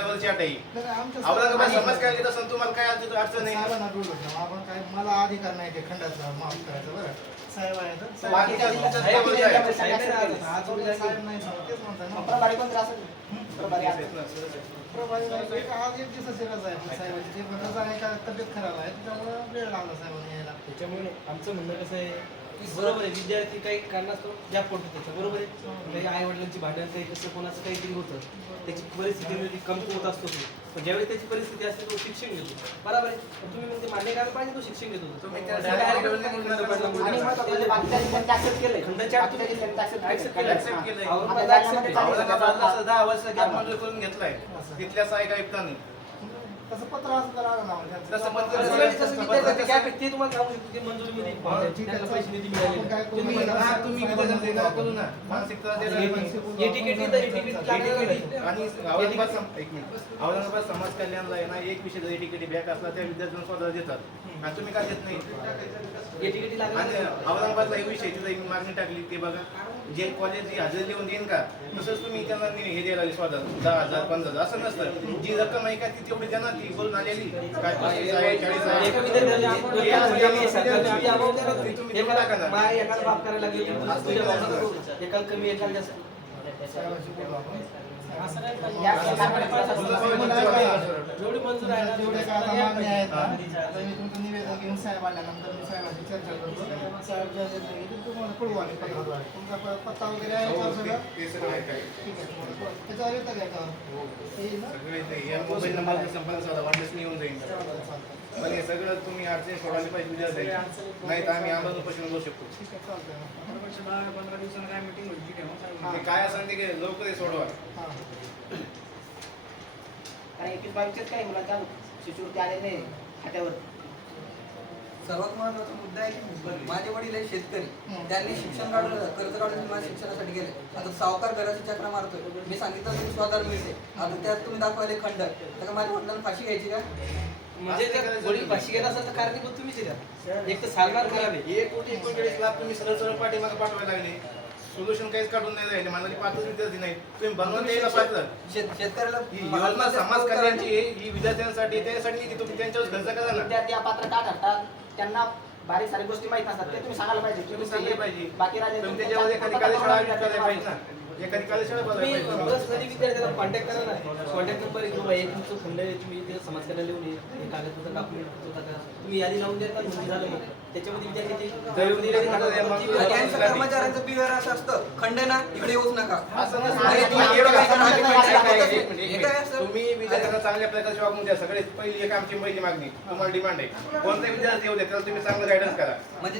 लेवलची आहे. औरंगाबाद समाज काय घेत असेल तुम्हाला काय अडचण अडचण नाही साहेबांना बोलू नका. आपण काय मला अधिकार नाही ते खंडाचा माफ करायचं बरं. साहेब आहे? तर साहेब- लेवलचं आज उद्या साहेब नाही सांगत, तेच ना. प्रभावी एक आज एक दिवसाची रजा आहे साहेबांची ते पण रजा आहे का तब्येत खराब आहे त्याच्यामुळे वेळ लागला साहेबांनी यायला. त्याच्यामुळे आमचं म्हणणं कसं आहे बरोबर आहे. विद्यार्थी काही कारणास्तव गॅप पडतो त्याचा. बरोबर आहे? काही आई वडिलांची भांडण काही कसं कोणाचं काहीतरी होतं. त्याची परिस्थिती कमकुवत असतो तो. पण ज्यावेळी त्याची परिस्थिती असते तो शिक्षण घेतो. बरोबर आहे? तुम्ही म्हणजे मान्य करायला पाहिजे तो शिक्षण घेत. म्हणजे दहा वर्ष करून घेतलाय. तिथल्या सहाय्यक आयुक्तांनी तसं पत्र असं तर आलं पत्र ते तुम्हाला सांगू शकतो ते त्यांना पैसे निधी मिळाले काय? तुम्ही हा, तुम्ही करू ना. मानसिकता तिकीट तिकीट आणि औरंगाबाद सम- एक मिनिट. औरंगाबाद समाज कल्याणला आहे ना एक विषय जर एटीकेटी बॅक असला त्या विद्यार्थ्यांना स्वतः देतात. आणि तुम्ही का देत नाही? तिकीट आणि औरंगाबादला एक विषय तिथं एक मागणी टाकली ते बघा. जे कॉलेज हजेरी लिहून देईन का तसंच तुम्ही त्यांना हे द्यायला स्वतः दहा हजार पंधरा हजार असं नसतं. जी रक्कम आहे का ती तेवढी देणार ती बोलून आलेली काय पस्तीस आहे चाळीस आहे. तुम्ही करायला लागले एकाला कमी एकाला जास्त. या जेवढी मंजूर आहे. ना जेवढे काय आता मागणी आहेत ना, आता मी तुमचं निवेदन घेऊन साहेब आल्यानंतर मी साहेबांशी चर्चा करतो साहेब ज्या निर्णय घेतील तुम्हाला तुमचा प- पत्ता वगैरे आहे सगळं? ते सगळं आहे काय ठीक आहे त्याच्यावर येतं का येईल ना? सगळे ते या मोबाईल नंबर संपर्क साधा वाटल्यास मी येऊन जाईन चालतंय, चालतंय. पण हे सगळं तुम्ही अडचणी सोडायला पाहिजे विद्यार्थी नाही तर आम्ही आंदोलन पश्चिम बसू शकतो. ठीक आहे चालतंय ते काय असं ते काय लवकर हे सोडवा. हां. आणि एकवीस बावीसचेच काही मुलांच्या शिष्यवृत्ती आलेले नाही खात्यावर. सर्वात महत्त्वाचा मुद्दा आहे की माझे वडील हे शेतकरी. हं. त्यांनी शिक्षण काढून कर्ज काढून माझ्या शिक्षणासाठी गेले. आता सावकार घराची चक्र मारतोय. मी सांगितलं तुम्ही स्वतः मिळते. आता त्यात तुम्ही दाखवायले खंड. तर का माझ्या वडिलांना फाशी घ्यायची का? म्हणजे वडील फाशी गेला असेल तर कारणीभूत तुम्हीच आहे. एक तर खराब आहे एक कोटी एकोणचाळीस लाख तुम्ही सरळ सरळ पाठीमागे पाठवायला लागले. सोल्युशन काहीच काढून नाही राहिले. मला पाचच विद्यार्थी नाही. तुम्ही बनवून द्यायला पाहिजे ही योजना समाज कल्याणची आहे, ही विद्यार्थ्यांसाठी त्यासाठी नाही, तुम्ही त्यांच्यावर खर्च करा ना. विद्यार्थी अपात्र का ठरतात त्यांना बारीक सारी गोष्टी माहीत नसतात. ते तुम्ही सांगायला पाहिजे. तुम्ही सांगायला पाहिजे. बाकी राजे तुम्ही त्याच्यावर एखादी कार्यशाळा आयोजित करायला पाहिजे ना. एखादी कार्यशाळा पर्सनली विद्यार्थ्याला कॉन्टॅक्ट करा ना. कॉन्टॅक्ट नंबर घेऊन बाबा तुमचं खंड आहे तुम्ही ते समाज करायला लिहून ये. हे कागदपत्र टाकून तुम्ही यादी लावून देता म्हणजे झालं मग त्याच्यामध्ये विद्यार्थ्याची जरी जरी विद्यार्थी यांचं कर्मचाऱ्यांचं बिहेवियर असं असतं. खंड ना इकडे येऊच नका. तुम्ही हे विद्यार्थ्यांना चांगल्या प्रकारची वागणूक द्या. सगळे पहिली एक आमची पहिली मागणी. तुम्हाला डिमांड आहे. कोणताही विद्यार्थी येऊ द्या त्याला तुम्ही चांगलं गायडन्स करा. म्हणजे